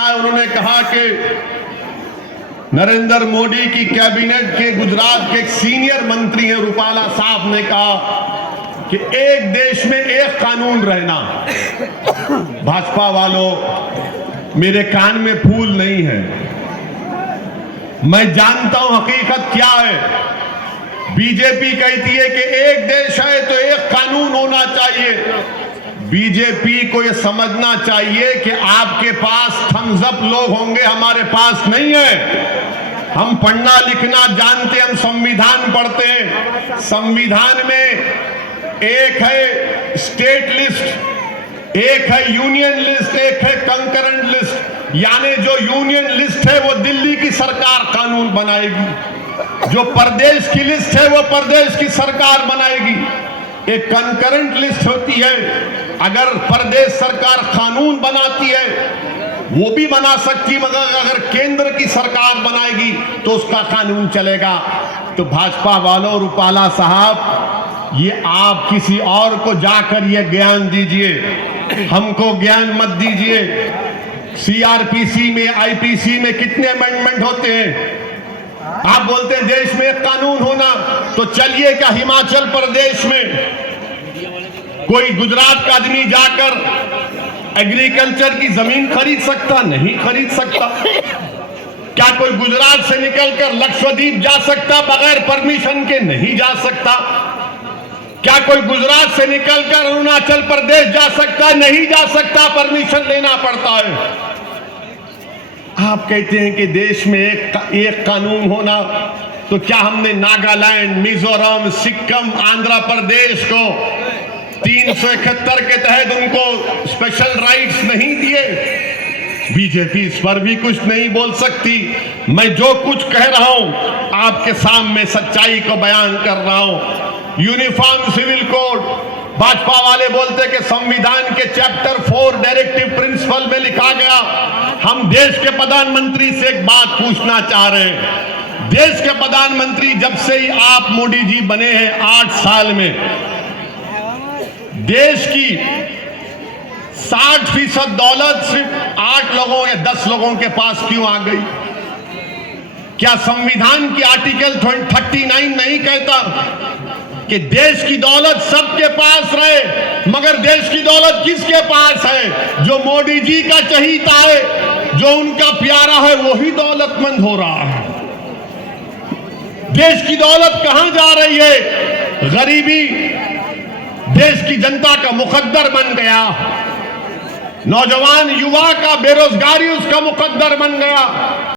आए, उन्होंने कहा कि नरेंद्र मोदी की कैबिनेट के गुजरात के एक सीनियर मंत्री हैं रूपाला साहब ने कहा कि एक देश में एक कानून रहना। भाजपा वालों, मेरे कान में फूल नहीं है, मैं जानता हूं हकीकत क्या है। बीजेपी कहती है कि एक देश है तो एक कानून होना चाहिए। बीजेपी को यह समझना चाहिए कि आपके पास थम्स अप लोग होंगे, हमारे पास नहीं है। हम पढ़ना लिखना जानते हैं, हम संविधान पढ़ते हैं। संविधान में एक है स्टेट लिस्ट, एक है यूनियन लिस्ट, एक है कंकरेंट लिस्ट। यानी जो यूनियन लिस्ट है वो दिल्ली की सरकार कानून बनाएगी, जो प्रदेश की लिस्ट है वो प्रदेश की सरकार बनाएगी। एक कंकरेंट लिस्ट होती है, अगर प्रदेश सरकार कानून बनाती है वो भी बना सकती, मगर अगर केंद्र की सरकार बनाएगी तो उसका कानून चलेगा। तो भाजपा वालों, रूपाला साहब, ये आप किसी और को जाकर ये ज्ञान दीजिए, हमको ज्ञान मत दीजिए। सीआरपीसी में, आईपीसी में कितने अमेंडमेंट होते हैं। आप बोलते हैं देश में एक कानून होना, तो चलिए क्या हिमाचल प्रदेश में कोई गुजरात का आदमी जाकर एग्रीकल्चर की जमीन खरीद सकता? नहीं खरीद सकता। क्या कोई गुजरात से निकलकर लक्षद्वीप जा सकता बगैर परमिशन के? नहीं जा सकता। क्या कोई गुजरात से निकलकर अरुणाचल प्रदेश जा सकता? नहीं जा सकता, परमिशन लेना पड़ता है। आप कहते हैं कि देश में एक कानून होना, तो क्या हमने नागालैंड, मिजोरम, सिक्किम, आंध्र प्रदेश को 371 के तहत उनको स्पेशल राइट्स नहीं दिए? बीजेपी इस पर भी कुछ नहीं बोल सकती। मैं जो कुछ कह रहा हूं आपके सामने सच्चाई को बयान कर रहा हूं। यूनिफॉर्म सिविल कोड, भाजपा वाले बोलते कि संविधान के चैप्टर 4 डायरेक्टिव प्रिंसिपल में लिखा गया। हम देश के प्रधानमंत्री से एक बात पूछना चाह रहे हैं। देश के प्रधानमंत्री जब से ही आप मोदी जी बने हैं 8 साल में, देश की 60% दौलत सिर्फ 8 लोगों या 10 लोगों के पास क्यों आ गई? क्या संविधान की आर्टिकल 39 नहीं कहता कि देश की दौलत सबके पास रहे? मगर देश की दौलत किसके पास है? जो मोदी जी का चहीता है, जो उनका प्यारा है, वही दौलतमंद हो रहा है। देश की दौलत कहां जा रही है? गरीबी देश की जनता का मुकद्दर बन गया। नौजवान युवा का बेरोजगारी उसका मुकद्दर बन गया।